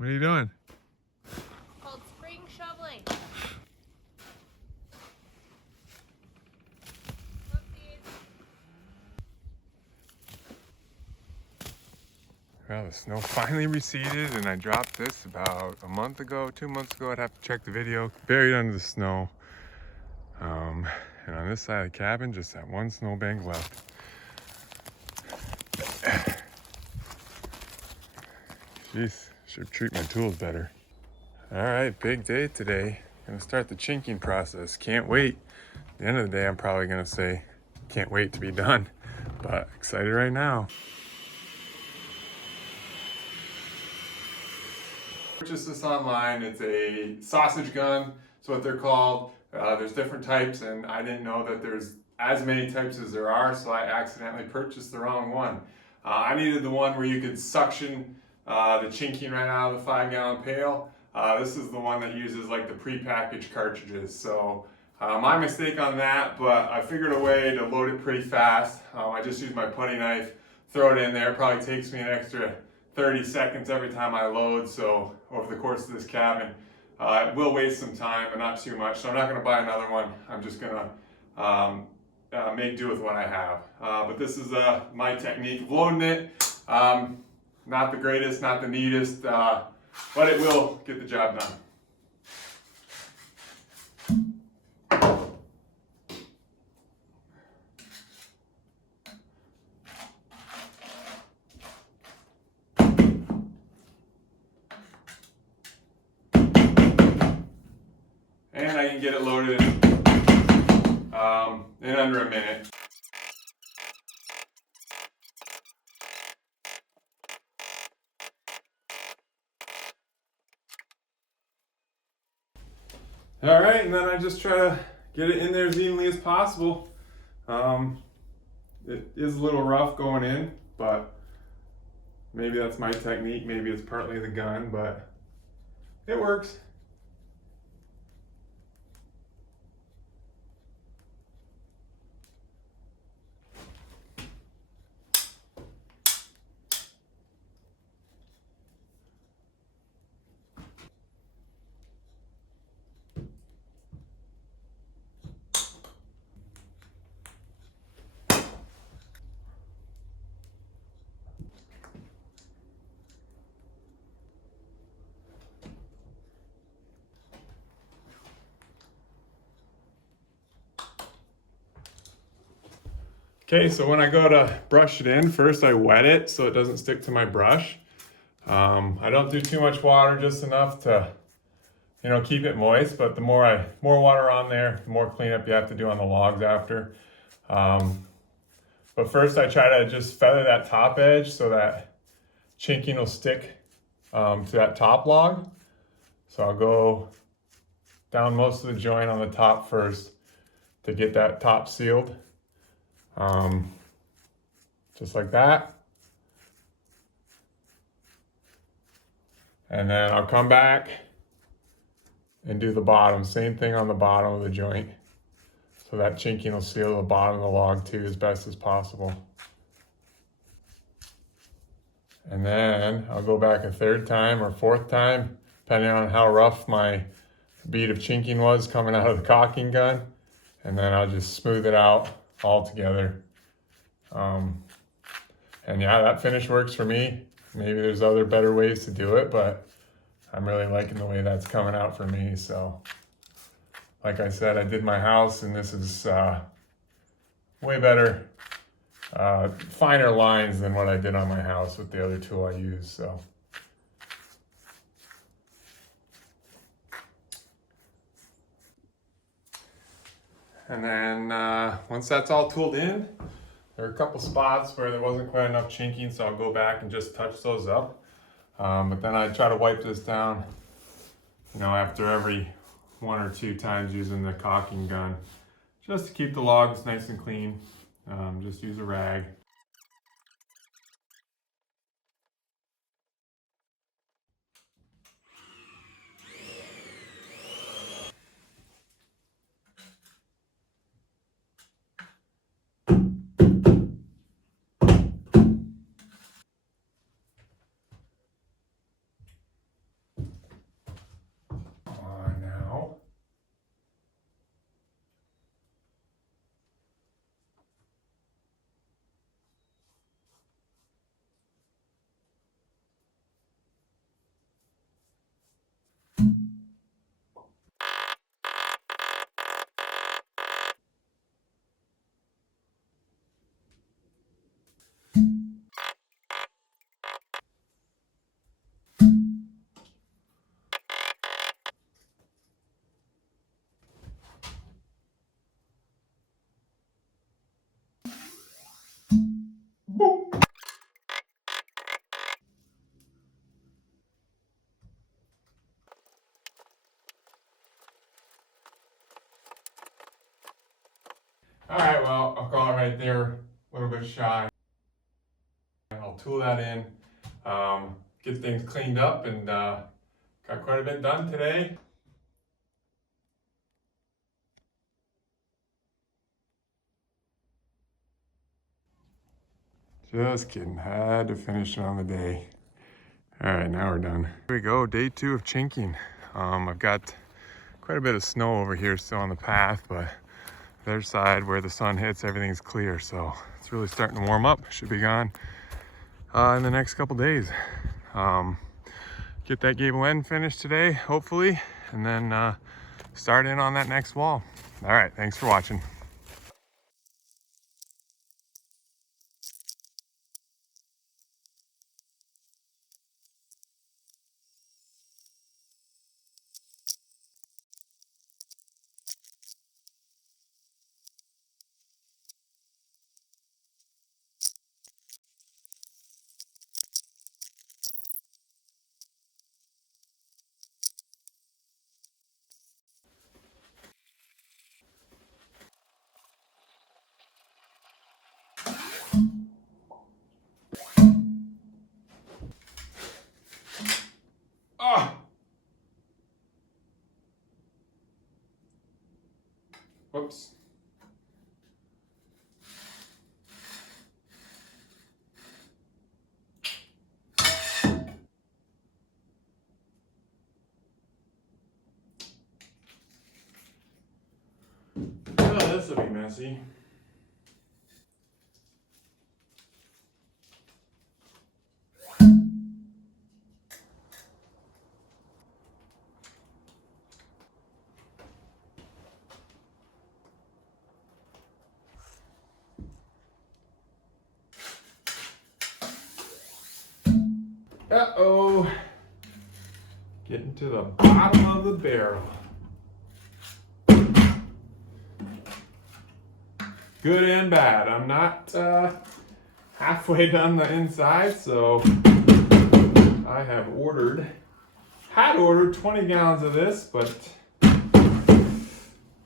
What are you doing? Called spring shoveling. Well, the snow finally receded and I dropped this about a month ago, 2 months ago. I'd have to check the video. Buried under the snow. And on this side of the cabin, just that one snowbank left. Jeez, should treat my tools better. All right, big day today. Gonna start the chinking process. Can't wait. At the end of the day, I'm probably gonna say, can't wait to be done. But excited right now. Purchased this online. It's a sausage gun. That's what they're called. There's different types, and I didn't know that there's as many types as there are, so I accidentally purchased the wrong one. I needed the one where you could suction the chinking right out of the 5-gallon pail. This is the one that uses like the pre-packaged cartridges. So my mistake on that, but I figured a way to load it pretty fast. I just use my putty knife, throw it in there. It probably takes me an extra 30 seconds every time I load, so over the course of this cabin. It will waste some time, but not too much. So I'm not going to buy another one. I'm just going to make do with what I have. But this is my technique of loading it. Not the greatest, not the neatest, but it will get the job done. And I can get it loaded in under a minute. All right, and then I just try to get it in there as evenly as possible. It is a little rough going in, but maybe that's my technique. Maybe it's partly the gun, but it works. Okay, so when I go to brush it in, first I wet it so it doesn't stick to my brush. I don't do too much water, just enough to, keep it moist. But the more water on there, the more cleanup you have to do on the logs after. But first I try to just feather that top edge so that chinking will stick to that top log. So I'll go down most of the joint on the top first to get that top sealed. Just like that. And then I'll come back and do the bottom. Same thing on the bottom of the joint. So that chinking will seal the bottom of the log too as best as possible. And then I'll go back a third time or fourth time, depending on how rough my bead of chinking was coming out of the caulking gun. And then I'll just smooth it out all together. And yeah, that finish works for me. Maybe there's other better ways to do it, but I'm really liking the way that's coming out for me. So like I said, I did my house and this is way better, finer lines than what I did on my house with the other tool I used. So and then once that's all tooled in, there are a couple spots where there wasn't quite enough chinking, so I'll go back and just touch those up. But then I try to wipe this down, after every 1 or 2 times using the caulking gun, just to keep the logs nice and clean. Just use a rag. All right, well, I'll call it right there, a little bit shy. I'll tool that in, get things cleaned up, and got quite a bit done today. Just kidding, had to finish it on the day. All right, now we're done. Here we go, day 2 of chinking. I've got quite a bit of snow over here still on the path, but the other side where the sun hits, everything's clear. So it's really starting to warm up. Should be gone in the next couple days. Get that gable end finished today, hopefully, and then start in on that next wall. All right, thanks for watching. Ah! Whoops. Oh, this will be messy. Uh-oh. Getting to the bottom of the barrel. Good and bad. I'm not halfway done the inside, so I have had ordered 20 gallons of this, but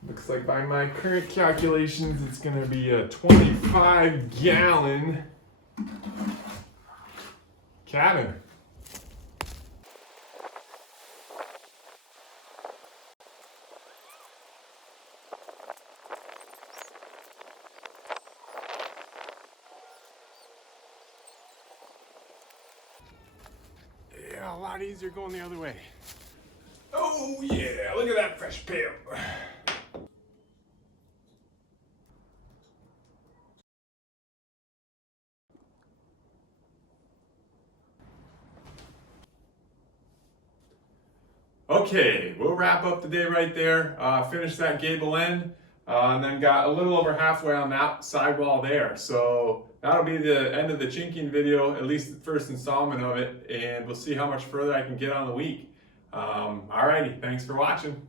looks like by my current calculations, it's gonna be a 25-gallon cabin. Yeah, a lot easier going the other way. Oh yeah, look at that fresh pail. Okay, we'll wrap up the day right there. Finish that gable end, and then got a little over halfway on that sidewall there. So that'll be the end of the chinking video, at least the first installment of it, and we'll see how much further I can get on the week. Alrighty, thanks for watching.